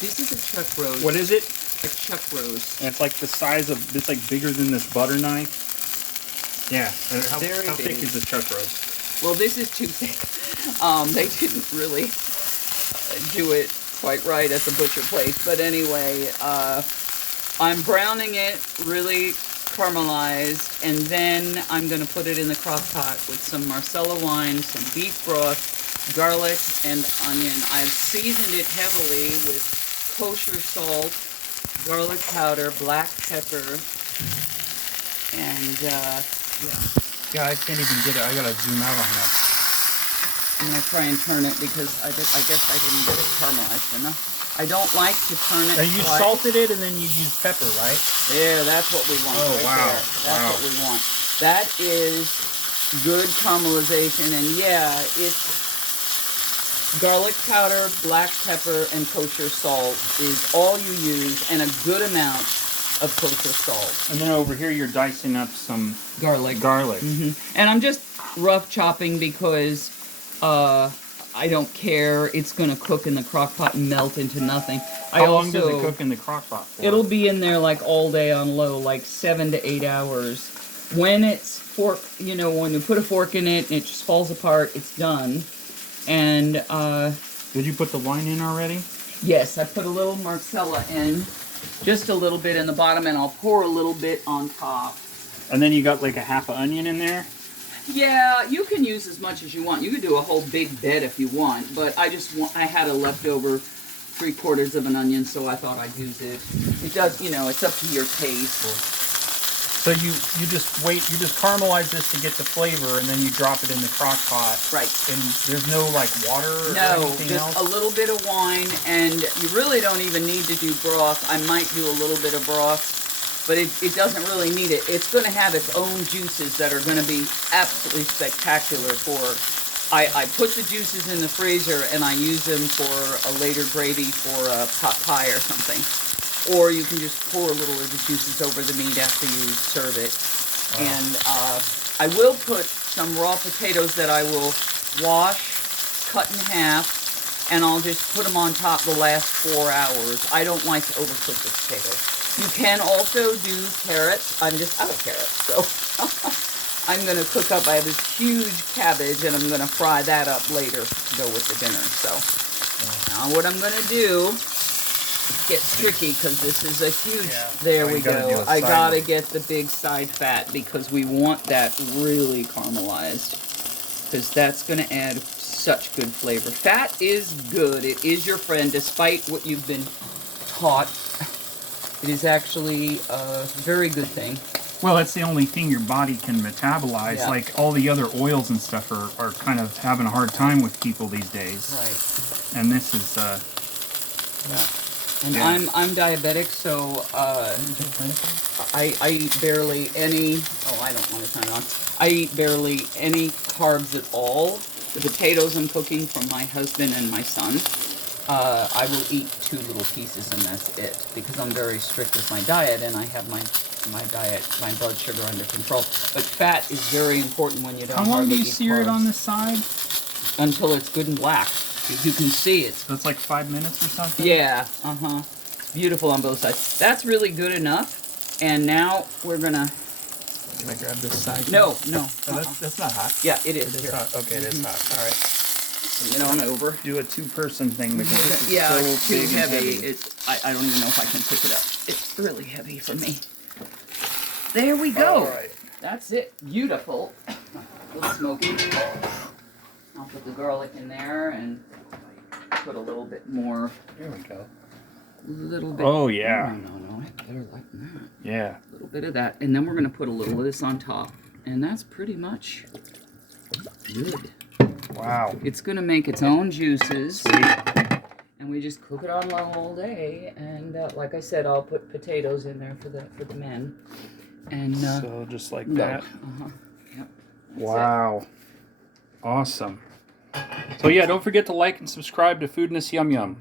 This is a chuck roast. What is it? A chuck roast. And it's like the size of, it's like bigger than this butter knife. Yeah. How thick is the chuck roast? Well, this is too thick. They didn't really do it quite right at the butcher place. But anyway, I'm browning it really caramelized, and then I'm going to put it in the crock pot with some Marsala wine, some beef broth, garlic, and onion. I've seasoned it heavily with kosher salt, garlic powder, black pepper, and Yeah, I can't even get it. I gotta zoom out on that. I'm going to try and turn it because I guess I didn't get it caramelized enough. I don't like to turn it. And you salted it and then you used pepper, right? Yeah, that's what we want. Oh, right wow. there. That's what we want. That is good caramelization, and yeah, it's garlic powder, black pepper, and kosher salt is all you use, and a good amount of kosher salt. And then over here you're dicing up some garlic. Mm-hmm. And I'm just rough chopping because I don't care. It's going to cook in the crock pot and melt into nothing. How long does it cook in the crock pot for? It'll be in there like all day on low, like 7 to 8 hours. When it's when you put a fork in it and it just falls apart, it's done. And did you put the wine in already? Yes, I put a little Marsala in, just a little bit in the bottom, and I'll pour a little bit on top. And then you got like a half an onion in there? Yeah, you can use as much as you want. You could do a whole big bed if you want, but I had a leftover 3/4 of an onion, so I thought I'd use it. It does, it's up to your taste. So you just caramelize this to get the flavor, and then you drop it in the crock pot. Right. And there's no like water or anything else? No, just a little bit of wine, and you really don't even need to do broth. I might do a little bit of broth, but it doesn't really need it. It's going to have its own juices that are going to be absolutely spectacular I put the juices in the freezer, and I use them for a later gravy for a pot pie or something. Or you can just pour a little of the juices over the meat after you serve it. Wow. And I will put some raw potatoes that I will wash, cut in half, and I'll just put them on top the last 4 hours. I don't like to overcook the potatoes. You can also do carrots. I'm just out of carrots, so I'm going to cook up. I have this huge cabbage, and I'm going to fry that up later to go with the dinner. So now what I'm going to do, gets tricky because this is a huge, there we go. I got to get the big side fat because we want that really caramelized, because that's going to add such good flavor. Fat is good. It is your friend, despite what you've been taught. It is actually a very good thing. Well, that's the only thing your body can metabolize. Yeah. Like all the other oils and stuff are kind of having a hard time with people these days. Right. And this is And I'm diabetic, so I eat barely any. Oh, I don't want to turn it on. I eat barely any carbs at all. The potatoes I'm cooking from my husband and my son. I will eat 2 little pieces, and that's it, because I'm very strict with my diet, and I have my blood sugar under control. But fat is very important when you don't. How long do you sear it on this side? Until it's good and black. You can see it. So it's like 5 minutes or something? Yeah, It's beautiful on both sides. That's really good enough. And now we're gonna... Can I grab this side? No. Oh, that's not hot. Yeah, it is. It is hot. Okay, it is hot. All right. Get on over. Do a 2-person thing because this is it's so too big heavy. and heavy. I don't even know if I can pick it up. It's really heavy for me. There we go. All right. That's it. Beautiful. A little smoky. I'll put the garlic in there and put a little bit more. There we go. A little bit. Oh, yeah. No. Better like that. Yeah. A little bit of that. And then we're going to put a little of this on top. And that's pretty much good. Wow. It's going to make its own juices. Sweet. And we just cook it on low all day. And like I said, I'll put potatoes in there for the men. And so just like that. Yep. Wow. Awesome. So yeah, don't forget to like and subscribe to Foodness Yum Yum.